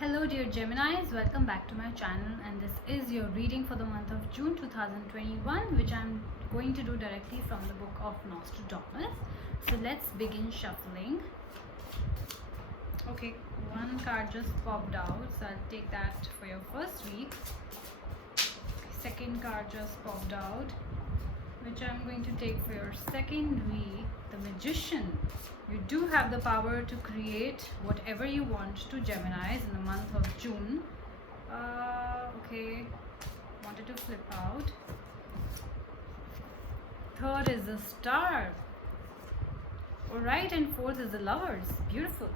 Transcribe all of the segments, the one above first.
Hello dear Geminis, welcome back to my channel, and this is your reading for the month of June 2021, which I'm going to do directly from the book of Nostradamus. So let's begin shuffling. Okay, one card just popped out, so I'll take that for your first week. Second card just popped out, which I'm going to take for your second week. The Magician. You do have the power to create whatever you want to Geminis in the month of June. Okay, wanted to flip out. Third is the Star. Alright, and fourth is the Lovers. Beautiful.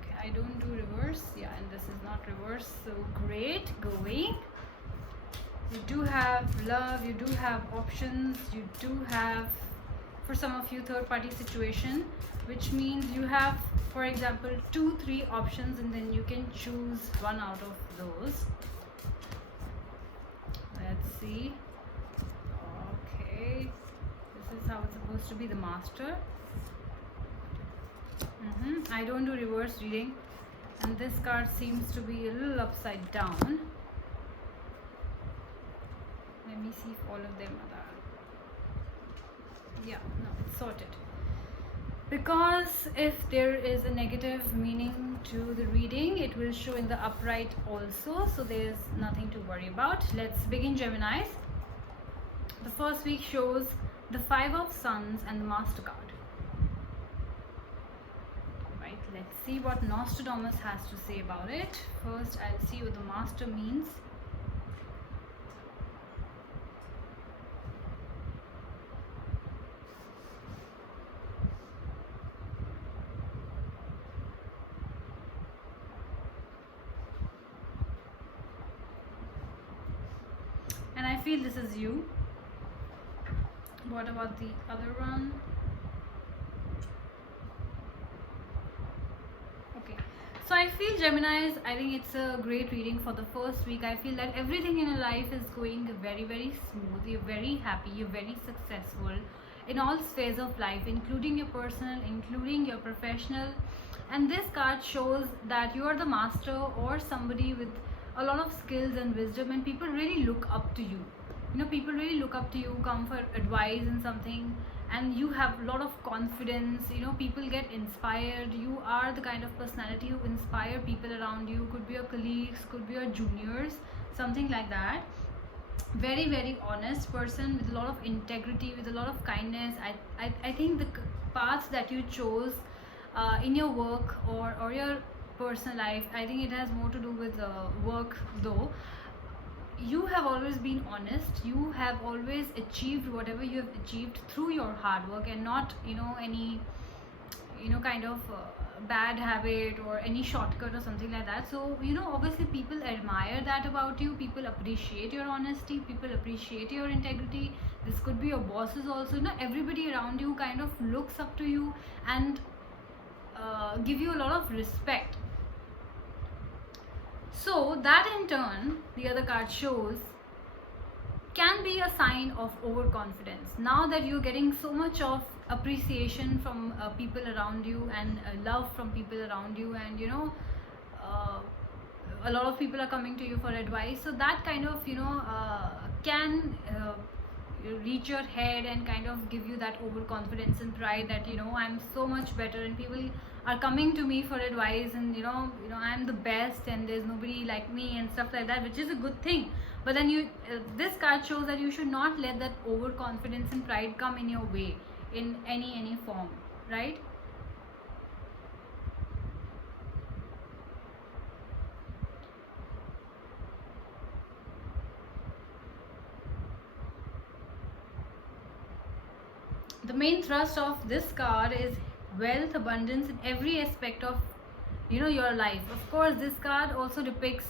Okay, I don't do reverse. Yeah, and this is not reverse. So great going. You do have love, you do have options, you do have, for some of you, third party situation, which means you have, for example, 2-3 options, and then you can choose one out of those. Let's see. Okay, this is how it's supposed to be, the Master. I don't do reverse reading, and this card seems to be a little upside down. Let me see if all of them are there. Yeah, no, it's sorted. Because if there is a negative meaning to the reading, it will show in the upright also, so there's nothing to worry about. Let's begin, Geminis. The first week shows the Five of Suns and the Master card. Right, let's see what Nostradamus has to say about it. First, I'll see what the Master means. And I feel this is you. What about the other one? Okay, so I feel, Geminis, I think it's a great reading for the first week. I feel that everything in your life is going very, very smooth. You're very happy, you're very successful in all spheres of life, including your personal, including your professional. And this card shows that you are the master or somebody with a lot of skills and wisdom, and people really look up to you. You know, people really look up to you, come for advice in something, and you have a lot of confidence. You know, people get inspired. You are the kind of personality who inspire people around you. Could be your colleagues, could be your juniors, something like that. Very, very honest person with a lot of integrity, with a lot of kindness. I think the paths that you chose in your work or your personal life, I think it has more to do with work though. You have always been honest. You have always achieved whatever you have achieved through your hard work, and not, you know, any, you know, kind of bad habit or any shortcut or something like that. So, you know, obviously people admire that about you. People appreciate your honesty, people appreciate your integrity. This could be your bosses also. You know, everybody around you kind of looks up to you and give you a lot of respect. So that in turn, the other card shows, can be a sign of overconfidence. Now that you're getting so much of appreciation from people around you, and love from people around you, and you know, a lot of people are coming to you for advice, so that kind of, you know, can reach your head and kind of give you that overconfidence and pride that, you know, I'm so much better, and people are coming to me for advice, and you know, I'm the best, and there's nobody like me, and stuff like that, which is a good thing. But then you, this card shows that you should not let that overconfidence and pride come in your way in any form, right? The main thrust of this card is wealth, abundance in every aspect of, you know, your life. Of course, this card also depicts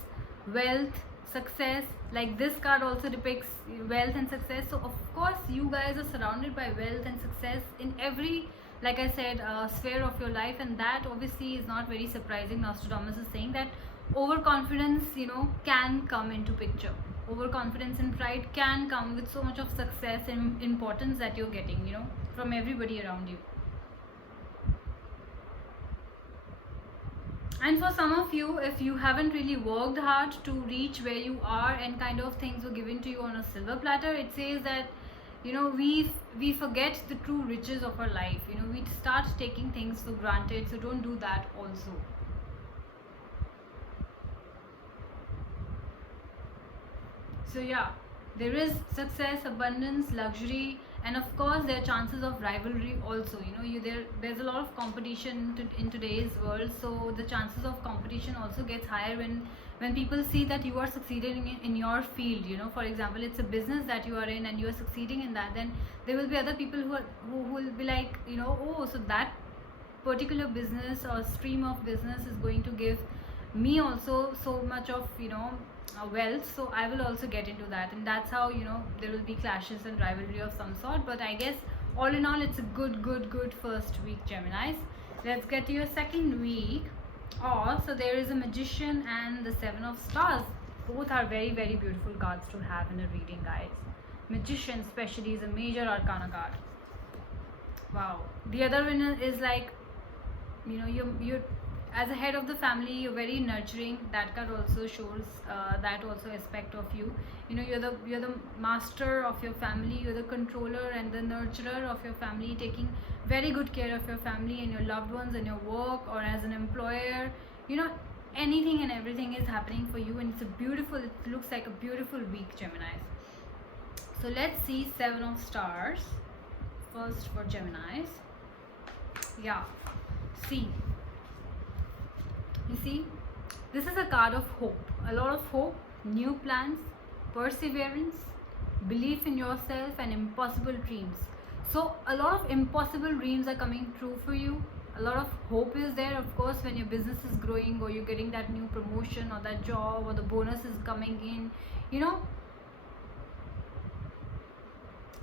wealth, success. Like this card also depicts wealth and success. So of course you guys are surrounded by wealth and success in every, like I said, sphere of your life, and that obviously is not very surprising. Nostradamus is saying that overconfidence, you know, can come into picture. Overconfidence and pride can come with so much of success and importance that you're getting, you know, from everybody around you. And for some of you, if you haven't really worked hard to reach where you are and kind of things were given to you on a silver platter, it says that we forget the true riches of our life. We start taking things for granted, so don't do that also. So yeah, there is success, abundance, luxury, and of course there are chances of rivalry also. There's a lot of competition in today's world, so the chances of competition also gets higher when people see that you are succeeding in your field. For example, it's a business that you are in and you are succeeding in that, then there will be other people who will be like, oh, so that particular business or stream of business is going to give me also so much of wealth, so I will also get into that. And that's how there will be clashes and rivalry of some sort. But I guess all in all, it's a good first week, Geminis. Let's get to your second week. So there is a Magician and the Seven of Stars. Both are very beautiful cards to have in a reading, guys. Magician especially is a major arcana card. Wow. The other one is like, you're as a head of the family, you're very nurturing. That card also shows that also aspect of you. You're the master of your family, you're the controller and the nurturer of your family, taking very good care of your family and your loved ones and your work, or as an employer. Anything and everything is happening for you, and it looks like a beautiful week, Geminis. So let's see Seven of Stars first for Geminis. Yeah, see, you see, this is a card of hope. A lot of hope, new plans, perseverance, belief in yourself, and impossible dreams. So a lot of impossible dreams are coming true for you. A lot of hope is there, of course, when your business is growing, or you're getting that new promotion or that job, or the bonus is coming in,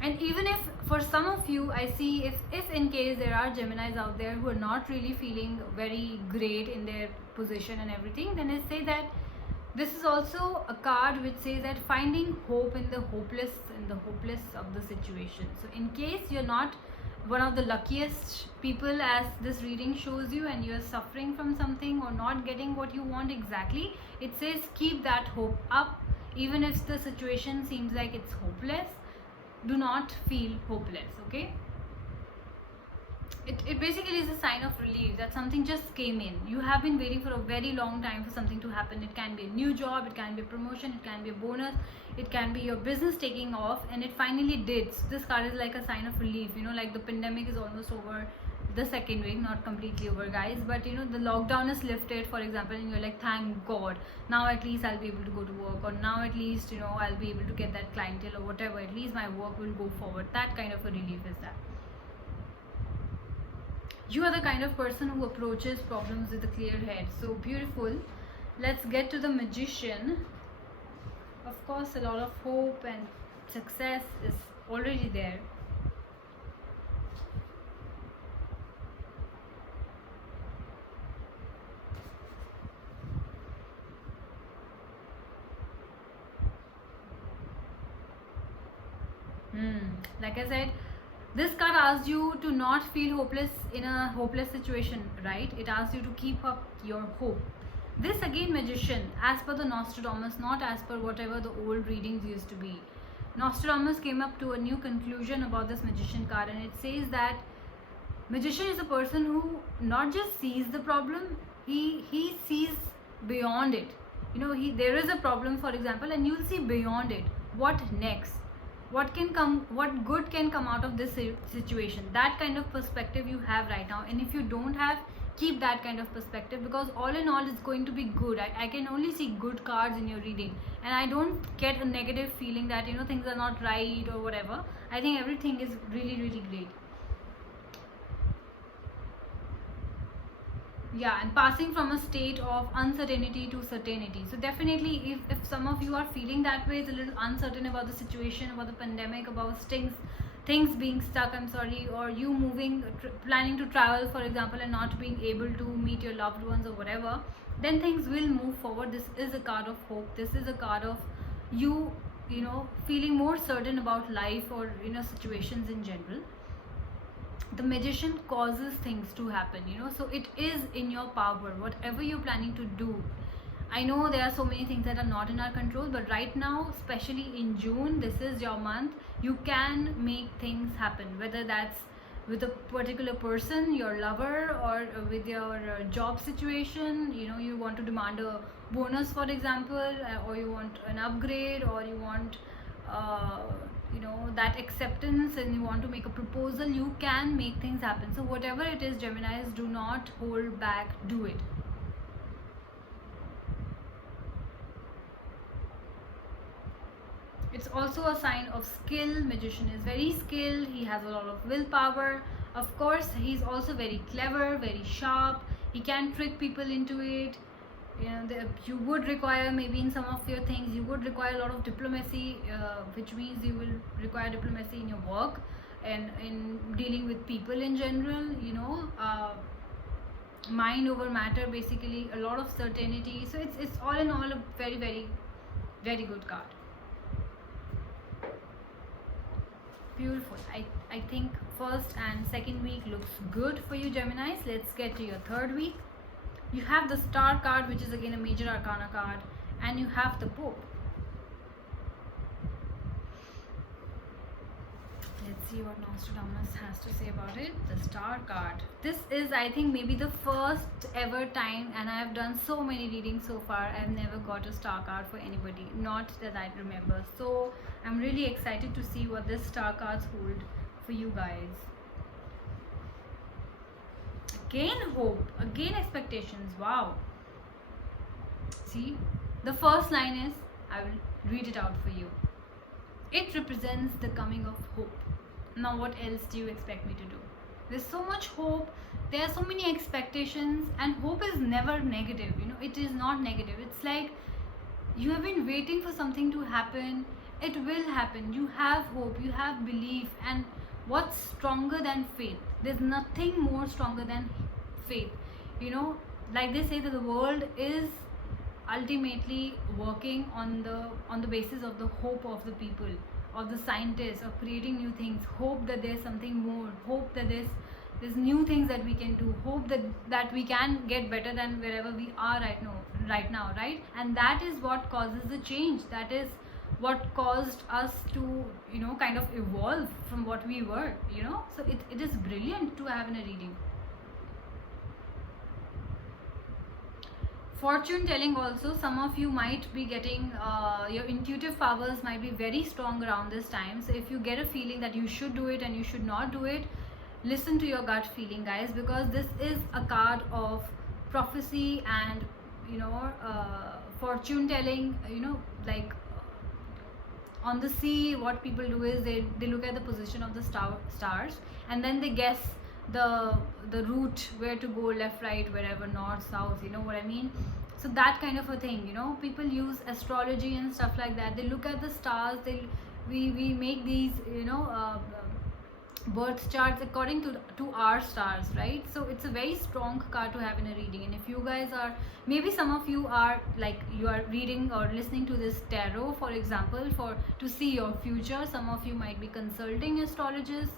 And even if for some of you, I see, if in case there are Geminis out there who are not really feeling very great in their position and everything, then I say that this is also a card which says that finding hope in the hopeless of the situation. So in case you're not one of the luckiest people, as this reading shows you, and you're suffering from something or not getting what you want exactly, it says keep that hope up. Even if the situation seems like it's hopeless, do not feel hopeless, okay? It basically is a sign of relief that something just came in. You have been waiting for a very long time for something to happen. It can be a new job, it can be a promotion, it can be a bonus, it can be your business taking off, and it finally did. So this card is like a sign of relief. Like the pandemic is almost over, the second week, not completely over, guys, but the lockdown is lifted, for example, and you're like, thank God, now at least I'll be able to go to work, or now at least I'll be able to get that clientele, or whatever, at least my work will go forward. That kind of a relief is that. You are the kind of person who approaches problems with a clear head. So beautiful. Let's get to the Magician. Of course, a lot of hope and success is already there. Like I said, this card asks you to not feel hopeless in a hopeless situation, right? It asks you to keep up your hope. This again, Magician, as per the Nostradamus, not as per whatever the old readings used to be. Nostradamus came up to a new conclusion about this Magician card, and it says that Magician is a person who not just sees the problem, he sees beyond it. There is a problem, for example, and you'll see beyond it. What next? What good can come out of this situation? That kind of perspective you have right now. And if you don't have, keep that kind of perspective, because all in all, it's going to be good. I can only see good cards in your reading, and I don't get a negative feeling that things are not right or whatever. I think everything is really great. Yeah, and passing from a state of uncertainty to certainty. So definitely, if some of you are feeling that way, it's a little uncertain about the situation, about the pandemic, about things being stuck, I'm sorry, or you planning to travel, for example, and not being able to meet your loved ones or whatever, then things will move forward. This is a card of hope. This is a card of you feeling more certain about life, or situations in general. the magician causes things to happen, so it is in your power, whatever you're planning to do. I know there are so many things that are not in our control, but right now, especially in June, this is your month. You can make things happen, whether that's with a particular person, your lover, or with your job situation. You want to demand a bonus, for example, or you want an upgrade, or you want uh, that acceptance, and you want to make a proposal. You can make things happen. So whatever it is, Geminis, do not hold back, do it. It's also a sign of skill. Magician is very skilled, he has a lot of willpower. Of course, he's also very clever, very sharp. He can trick people into it. You would require, maybe in some of your things, you would require a lot of diplomacy, which means you will require diplomacy in your work and in dealing with people in general. Mind over matter, basically, a lot of certainty. So it's all in all a very, very, very good card. Beautiful. I think first and second week looks good for you, Geminis. Let's get to your third week. You have the Star card, which is again a major arcana card, and you have the Pope. Let's see what Nostradamus has to say about it. The Star card. This is, I think, maybe the first ever time, and I have done so many readings so far, I've never got a Star card for anybody, not that I remember. So I'm really excited to see what this Star cards hold for you guys. Again hope, again expectations. Wow. See, the first line is, I will read it out for you. It represents the coming of hope. Now what else do you expect me to do? There's so much hope, there are so many expectations, and hope is never negative. It is not negative. It's like you have been waiting for something to happen. It will happen. You have hope, you have belief, and what's stronger than faith? There's nothing more stronger than faith. Like they say that the world is ultimately working on the basis of the hope of the people, of the scientists, of creating new things. Hope that there's something more. Hope that there's new things that we can do. Hope that we can get better than wherever we are right now, right? And that is what causes the change. That is what caused us to kind of evolve from what we were. So it is brilliant to have in a reading. Fortune telling also, some of you might be getting your intuitive powers might be very strong around this time. So if you get a feeling that you should do it and you should not do it, listen to your gut feeling, guys, because this is a card of prophecy and fortune telling. Like on the sea, what people do is they look at the position of the stars, and then they guess the route, where to go, left, right, wherever, north, south, what I mean. So that kind of a thing. People use astrology and stuff like that. They look at the stars, we make these birth charts according to our stars, right? So it's a very strong card to have in a reading. And if you guys are, maybe some of you are like, you are reading or listening to this tarot, for example, to see your future. Some of you might be consulting astrologists.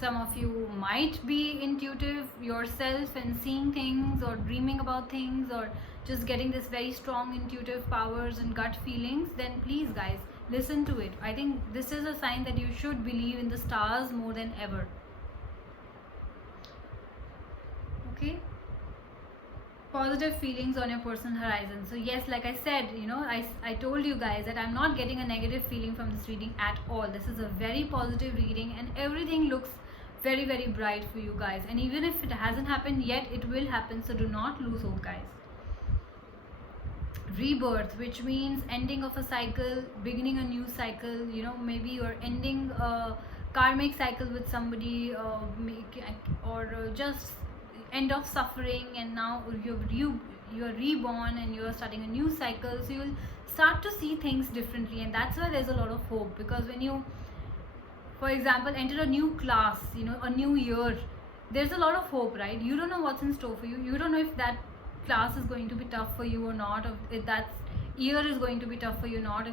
Some of you might be intuitive yourself and seeing things or dreaming about things or just getting this very strong intuitive powers and gut feelings. Then please, guys, listen to it. I think this is a sign that you should believe in the stars more than ever. Okay? Positive feelings on your personal horizon. So yes, like I said, I told you guys that I'm not getting a negative feeling from this reading at all. This is a very positive reading and everything looks very, very bright for you guys. And even if it hasn't happened yet, it will happen. So do not lose hope, guys. Rebirth, which means ending of a cycle, beginning a new cycle. Maybe you're ending a karmic cycle with somebody, or just end of suffering, and now you're reborn and you're starting a new cycle. So you'll start to see things differently, and that's why there's a lot of hope. Because when you, for example, enter a new class, a new year, there's a lot of hope, right? You don't know what's in store for you. You don't know if that class is going to be tough for you or not, or if that's year is going to be tough for you, not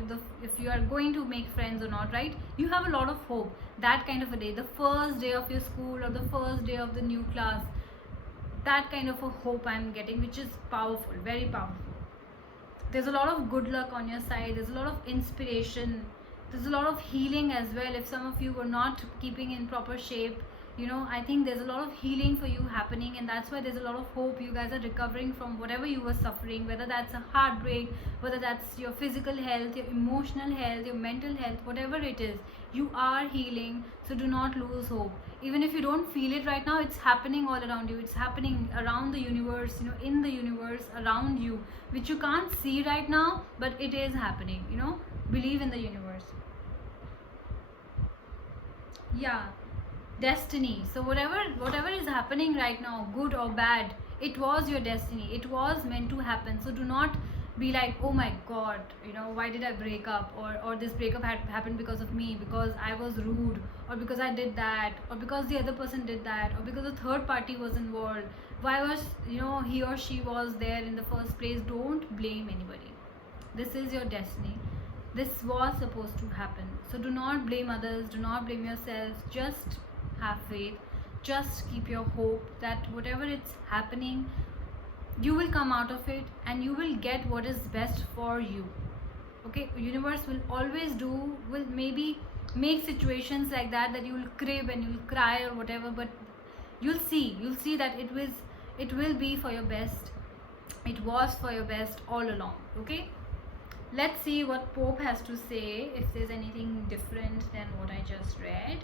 if you are going to make friends or not, right? You have a lot of hope. That kind of a day, the first day of your school or the first day of the new class, that kind of a hope I'm getting, which is powerful, very powerful. There's a lot of good luck on your side, there's a lot of inspiration, there's a lot of healing as well. If some of you were not keeping in proper shape, you know, I think there's a lot of healing for you happening, and that's why there's a lot of hope. You guys are recovering from whatever you were suffering, whether that's a heartbreak, whether that's your physical health, your emotional health, your mental health, whatever it is, you are healing. So do not lose hope. Even if you don't feel it right now, it's happening all around you. It's happening around the universe, you know, in the universe around you, which you can't see right now, but it is happening, you know. Believe in the universe. Yeah, destiny. So whatever is happening right now, good or bad, it was your destiny, it was meant to happen. So do not be like, oh my god, you know, why did I break up, or this breakup had happened because of me, because I was rude, or because I did that, or because the other person did that, or because a third party was involved. Why was, you know, he or she was there in the first place? Don't blame anybody. This is your destiny. This was supposed to happen. So do not blame others, do not blame yourself. Just have faith, just keep your hope that whatever it's happening, you will come out of it and you will get what is best for you. Okay, universe will always will maybe make situations like that you will crib and you will cry or whatever, but you'll see that it will be for your best. It was for your best all along. Okay, let's see what Pope has to say, if there's anything different than what I just read.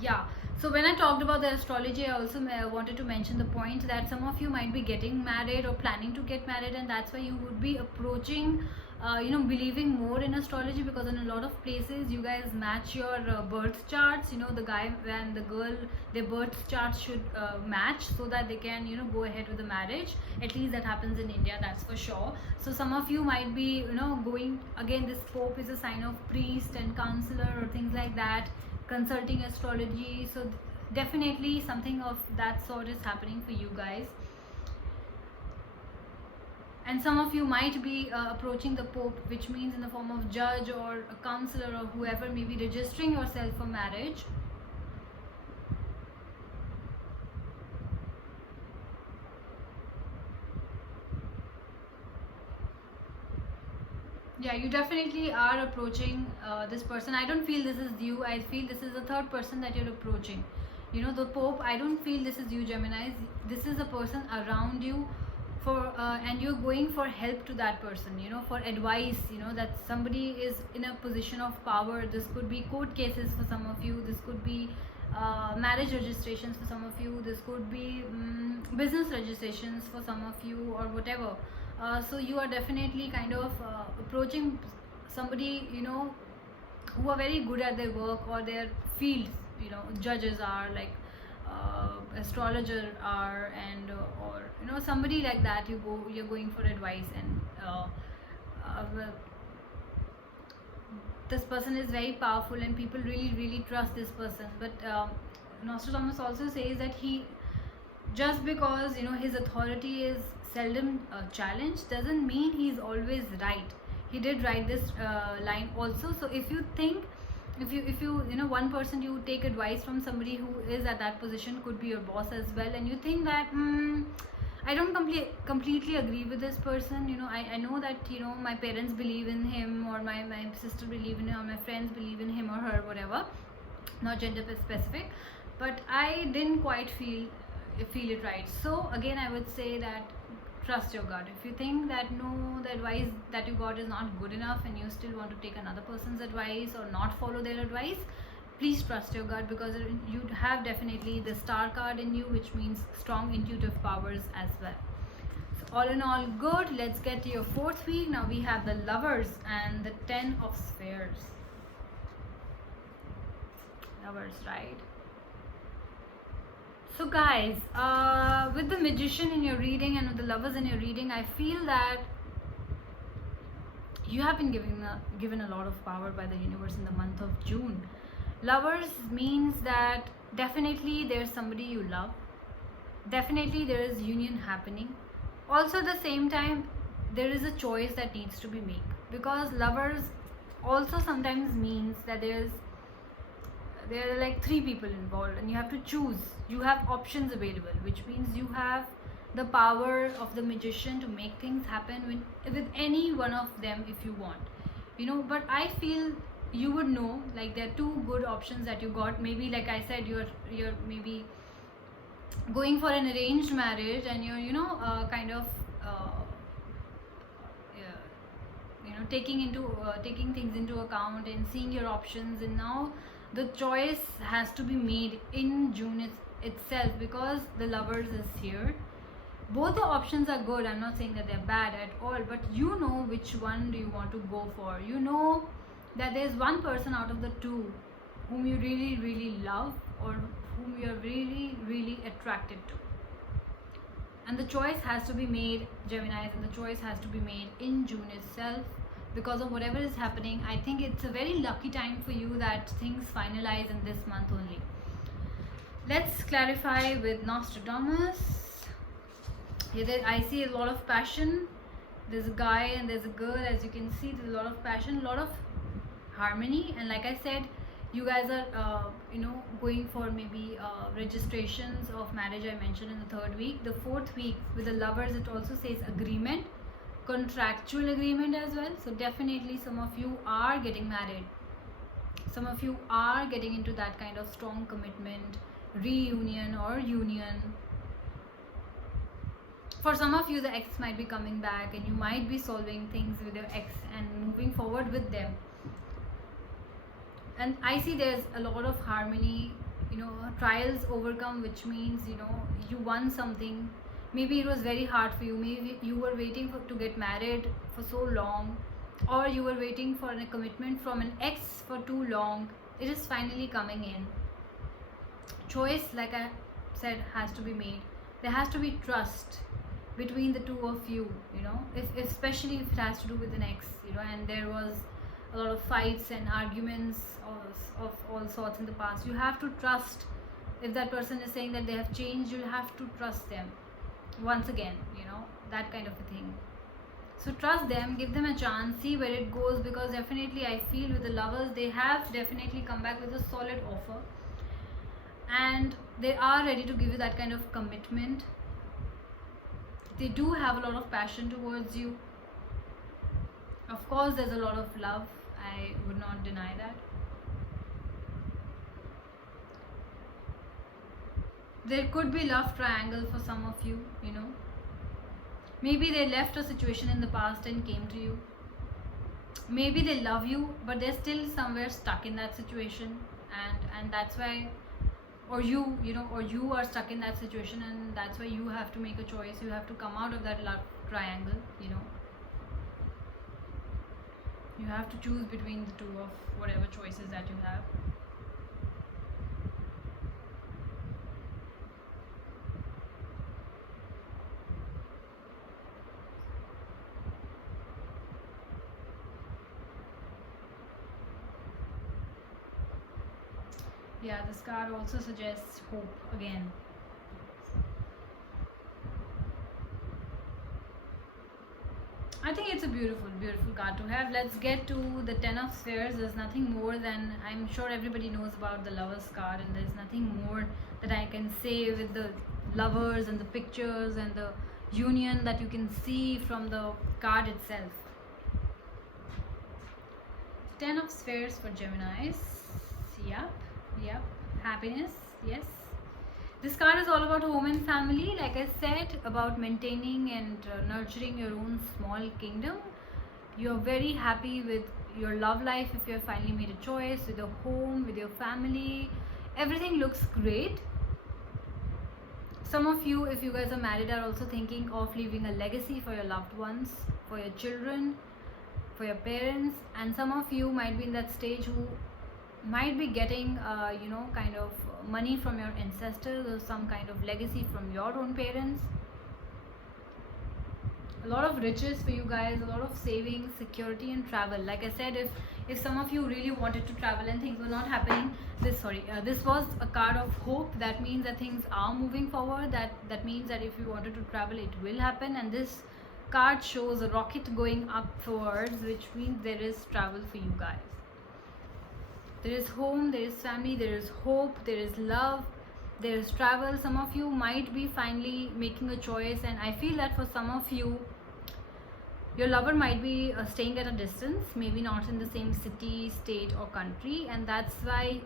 Yeah, so when I talked about the astrology, I also wanted to mention the point that some of you might be getting married or planning to get married, and that's why you would be approaching you know, believing more in astrology, because in a lot of places you guys match your birth charts. You know, the guy and the girl, their birth charts should match, so that they can, you know, go ahead with the marriage. At least that happens in India, that's for sure. So some of you might be, you know, going, again, this Pope is a sign of priest and counselor or things like that, consulting astrology. So definitely something of that sort is happening for you guys. And some of you might be approaching the Pope, which means in the form of judge or a counselor or whoever, may be registering yourself for marriage. Yeah, you definitely are approaching this person. I don't feel this is you. I feel this is a third person that you're approaching. You know, the Pope, I don't feel this is you, Geminis. This is a person around you, for and you're going for help to that person, you know, for advice. You know, that somebody is in a position of power. This could be court cases for some of you. This could be marriage registrations for some of you. This could be business registrations for some of you, or whatever. So you are definitely kind of approaching somebody, you know, who are very good at their work or their fields. You know, judges are like, astrologer are, and or, you know, somebody like that. You're going for advice, and this person is very powerful and people really trust this person. But Nostradamus also says that he, just because, you know, his authority is seldom challenged, doesn't mean he's always right. He did write this line also. So if you think, if you you know, one person, you take advice from somebody who is at that position, could be your boss as well, and you think that I don't completely agree with this person. You know, I know that, you know, my parents believe in him, or my sister believe in him, or my friends believe in him or her, whatever, not gender specific, but I didn't quite feel it right. So again, I would say that trust your gut. If you think that no, the advice that you got is not good enough, and you still want to take another person's advice or not follow their advice, please trust your gut, because you have definitely the Star card in you, which means strong intuitive powers as well. So all in all, good. Let's get to your fourth week. Now we have the Lovers and the 10 of Spheres. Lovers, right? So guys, with the Magician in your reading and with the Lovers in your reading, I feel that you have been given a lot of power by the universe in the month of June. Lovers means that definitely there's somebody you love, definitely there is union happening, Also at the same time, there is a choice that needs to be made, because lovers also sometimes means that there are like three people involved and you have to choose. You have options available, which means you have the power of the magician to make things happen with any one of them if you want, but I feel you would know, like there are two good options that you got. Maybe like I said, you're maybe going for an arranged marriage and you're kind of yeah, taking things into account and seeing your options, and now the choice has to be made in June itself, because the lovers is here. Both the options are good, I'm not saying that they're bad at all, but you know which one do you want to go for. You know that there's one person out of the two whom you really really love, or whom you're really really attracted to, and the choice has to be made, Geminis, and the choice has to be made in June itself. Because of whatever is happening, I think it's a very lucky time for you that things finalize in this month only. Let's clarify with Nostradamus. I see a lot of passion. There's a guy and there's a girl. As you can see, there's a lot of passion, a lot of harmony, and like I said, you guys are going for maybe registrations of marriage. I mentioned in the third week. The fourth week with the lovers, it also says agreement, contractual agreement as well. So definitely some of you are getting married, some of you are getting into that kind of strong commitment, reunion or union. For some of you, the ex might be coming back and you might be solving things with your ex and moving forward with them. And I see there's a lot of harmony, trials overcome, which means you won something. Maybe it was very hard for you, maybe you were waiting to get married for so long, or you were waiting for a commitment from an ex for too long. It is finally coming in. Choice, like I said, has to be made. There has to be trust between the two of you, especially if it has to do with an ex, and there was a lot of fights and arguments of all sorts in the past. You have to trust. If that person is saying that they have changed, you have to trust them once again, that kind of a thing. So trust them, give them a chance, see where it goes, because definitely I feel with the lovers, they have definitely come back with a solid offer and they are ready to give you that kind of commitment. They do have a lot of passion towards you. Of course, there's a lot of love. I would not deny that. There could be love triangle for some of you, Maybe they left a situation in the past and came to you. Maybe they love you, but they're still somewhere stuck in that situation, and that's why, or you are stuck in that situation, and that's why you have to make a choice. You have to come out of that love triangle, You have to choose between the two of whatever choices that you have. Yeah, this card also suggests hope again. I think it's a beautiful, beautiful card to have. Let's get to the Ten of Spheres. There's nothing more than, I'm sure everybody knows about the Lovers card, and there's nothing more that I can say with the lovers and the pictures and the union that you can see from the card itself. Ten of Spheres for Geminis. Yep. Happiness, yes. This card is all about home and family, like I said, about maintaining and nurturing your own small kingdom. You're very happy with your love life if you have finally made a choice, with your home, with your family. Everything looks great. Some of you, if you guys are married, are also thinking of leaving a legacy for your loved ones, for your children, for your parents, and some of you might be in that stage who might be getting kind of money from your ancestors or some kind of legacy from your own parents. a lot of riches for you guys, a lot of savings, security, and travel. Like I said, if some of you really wanted to travel and things were not happening, this was a card of hope. That means that things are moving forward. That means that if you wanted to travel, it will happen. And this card shows a rocket going upwards, which means there is travel for you guys. There is home, there is family, there is hope, there is love, there is travel. Some of you might be finally making a choice, and I feel that for some of you, your lover might be staying at a distance, maybe not in the same city, state, or country, and that's why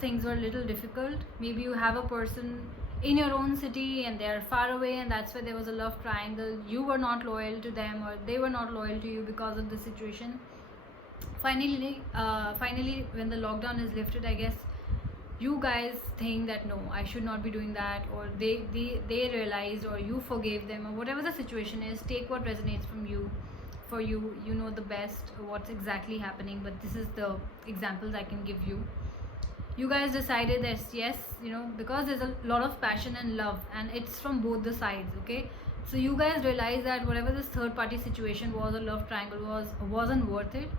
things were a little difficult. Maybe you have a person in your own city and they are far away, and that's why there was a love triangle. You were not loyal to them, or they were not loyal to you because of the situation. Finally, when the lockdown is lifted, I guess you guys think that no, I should not be doing that, or they realized, or you forgave them, or whatever the situation is. Take what resonates from you. For you, you know the best what's exactly happening, but this is the examples I can give you. You guys decided that yes, because there's a lot of passion and love, and it's from both the sides. Okay, so you guys realize that whatever this third party situation was, or love triangle wasn't worth it.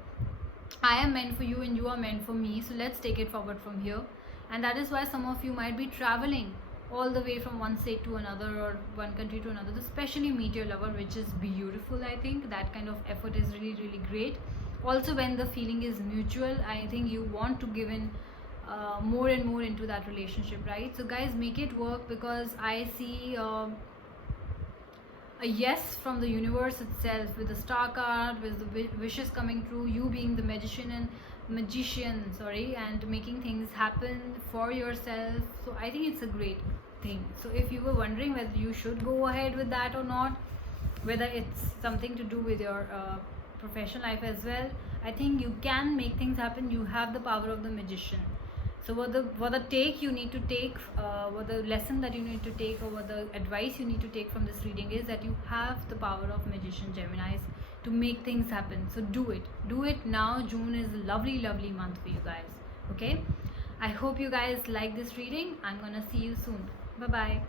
I am meant for you and you are meant for me, so let's take it forward from here. And that is why some of you might be traveling all the way from one state to another, or one country to another, to especially meet your lover, which is beautiful. I think that kind of effort is really, really great. Also, when the feeling is mutual, I think you want to give in more and more into that relationship, right? So guys, make it work, because I see a yes from the universe itself, with the star card, with the wishes coming true, you being the magician and making things happen for yourself. So I think it's a great thing. So if you were wondering whether you should go ahead with that or not, whether it's something to do with your professional life as well, I think you can make things happen. You have the power of the magician. So what the take you need to take, what the lesson that you need to take, or what the advice you need to take from this reading is that you have the power of magician, Geminis, to make things happen. So do it now. June is a lovely, lovely month for you guys. Okay, I hope you guys like this reading. I'm gonna see you soon. Bye bye.